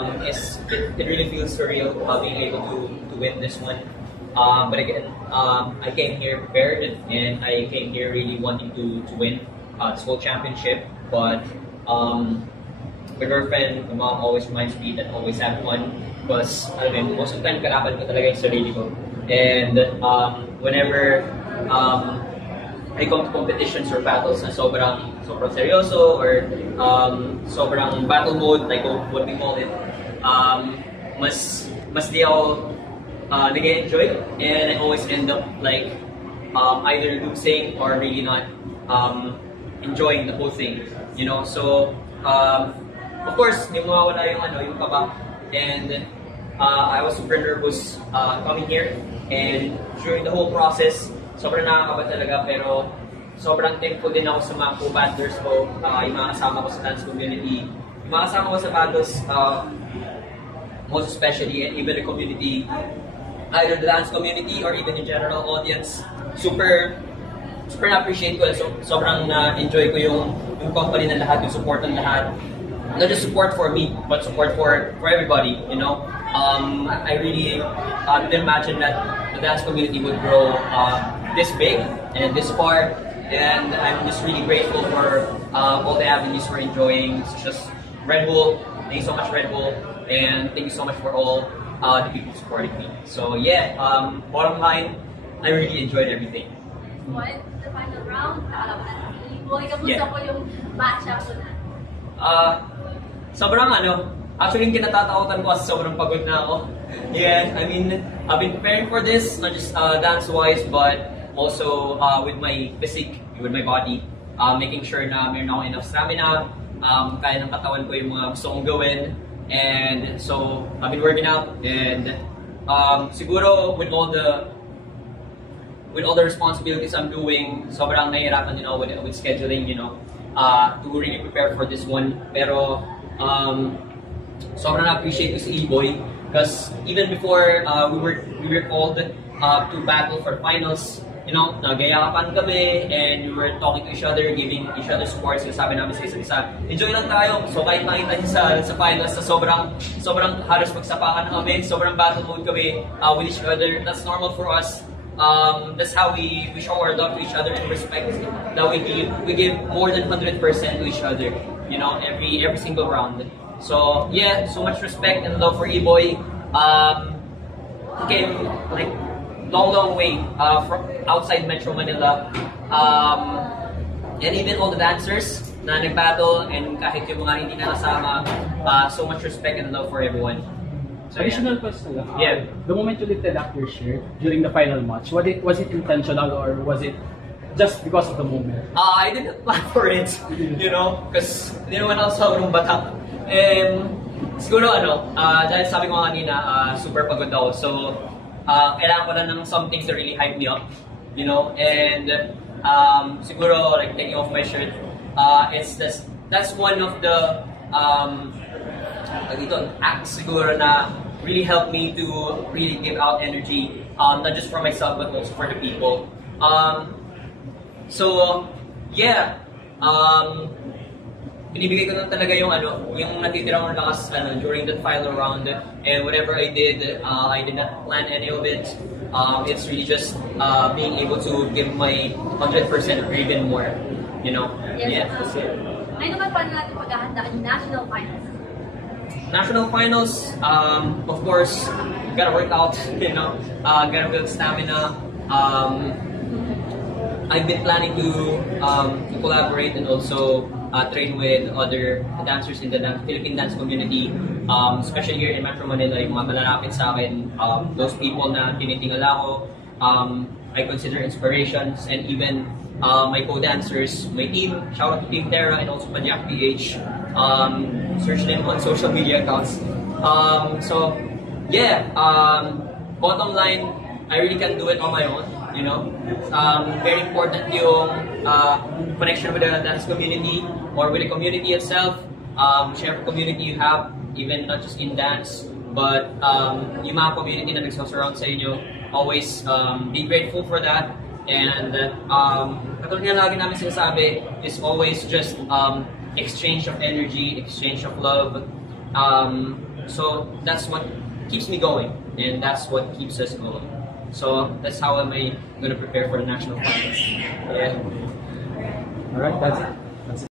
It really feels surreal being able to win this one. But again, I came here prepared and I came here really wanting to win this whole championship. But my girlfriend, my mom always reminds me that always have fun because most of the time kalaban ko talaga yung sarili ko. And whenever I come to competitions or battles na sobrang seryoso or sobrang battle mode, like what we call it, mas di ako nag-enjoy, and I always end up like either losing or really not enjoying the whole thing, you know. So of course, hindi mawawala yung kaba, and I was super nervous coming here, and during the whole process, sobrang nakakaba talaga, pero sobrang thankful din ako sa mga co-batters ko, yung mga kasama ko sa dance community, yung mga kasama ko sa battles, most especially, and even the community, either the dance community or even the general audience. Super na-appreciate ko. So, sobrang na-enjoy ko yung company ng lahat, yung support ng lahat. Not just support for me, but support for everybody, you know. I really didn't imagine that the dance community would grow this big and this far, and I'm just really grateful for all the avenues we're enjoying, such as Red Bull. Thank you so much, Red Bull, and thank you so much for all the people supporting me. So yeah, bottom line, I really enjoyed everything. What the final round? Kamusta Yeah. po yung matchup ko na? Sobrang actually yung kinatatakutan ko kasi sobrang pagod na ako. Yeah, I mean, I've been preparing for this, not just dance-wise, but also with my physique, with my body, making sure na meron ako enough stamina, kaya ng katawan ko yung mga gusto kong gawin. And so, I've been working out, and siguro with all the responsibilities I'm doing, sobrang nahihirapan din ako with scheduling, you know, to really prepare for this one. Pero sobrang na-appreciate ko si E-Boy because even before we were called to battle for finals, you know, nagayakapan kami and we were talking to each other, giving each other support. So sabi namin sa isa't isa, enjoy lang tayo. So kahit makita niyo sa finals na sobrang halos magsapakan na kami, sobrang battle mode kami with each other. That's normal for us. That's how we show our love to each other and respect that we give more than 100% to each other, you know, every single round. So yeah, so much respect and love for E-Boy. He came like long way from outside Metro Manila, and even all the dancers na nag-battle and kahit yung mga hindi na kasama, so much respect and love for everyone. So, additional question lang. Yeah. The moment you lifted up your shirt during the final match, was it intentional or was it just because of the moment? I didn't plan for it, you know, because hindi naman ako sobrang batak. Siguro dahil sabi ko kanina, super pagod ako, so kailangan ko na ng something to really hype me up, you know, and siguro like taking off my shirt, that's one of the acts siguro na really helped me to really give out energy, not just for myself but also for the people. So yeah, binibigay ko lang talaga yung natitirang lakas during that final round, and whatever I did not plan any of it. It's really just being able to give my 100% or even more, you know. Yes. Yeah, that's it. Ngayon naman paano natin paghahandaan yung national finals? National finals, of course, gotta work out, you know, gotta build stamina. I've been planning to collaborate and also train with other dancers in the Philippine dance community, especially here in Metro Manila, yung mga malalapit sa akin, those people na tinitingala ko, I consider inspirations, and even my co-dancers, my team, shout out to Team Terra and also Pajak PH, search them on social media accounts. So yeah, bottom line, I really can't do it on my own, you know. Very important yung connection with the dance community or with the community itself, whichever community you have, even not just in dance, but yung mga community na nagsasurround sa inyo, always be grateful for that. And katulad nga lagi namin sinasabi is always just exchange of energy, exchange of love. So that's what keeps me going, and that's what keeps us going. So that's how am I going to prepare for the national finals. Yeah. All right, that's it.